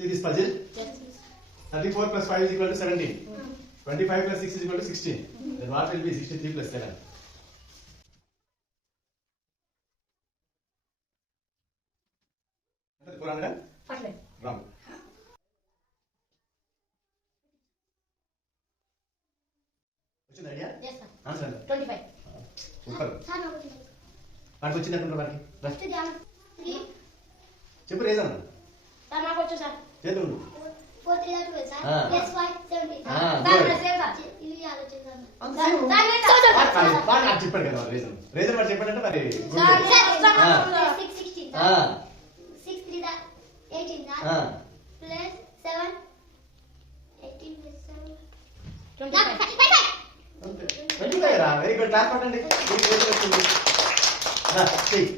See this puzzle? Yes. 34 plus 5 is equal to 17. 25 plus 6 is equal to 16. Then what will be 63 plus 7? Wrong. What's the idea? Yes, sir. Answer. 25. Super. Sir, no. వాడికి వచ్చింది అనుకుంటా వాడికి. First ధ్యానం 3. చెప్పు region. Sir నాకు వచ్చు sir. చేద్దాం. 4 3 12 sir. Yes 5 17. good. Same sir. ఇది ఆలోచించాను. సార్ సార్ నాకు చెప్పాడు కదా రేజన్. రేజన్ వాడు చెప్పాడంటే మరి good. సార్ 6 16 ఆ. సార్. 6 3 దా 18 సార్. ఆ. Plus 7 18 plus 7 25. Very good class కొట్టండి. రా, చెయ్యి.